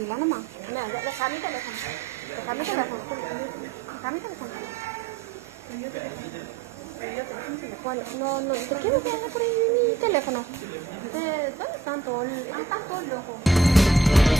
tranquila nomás. Mira, deja mi teléfono. Deja mi teléfono. Deja mi teléfono. Bueno, no, ¿de qué me queda por ahí mi teléfono? ¿Dónde están todos? Están todos locos.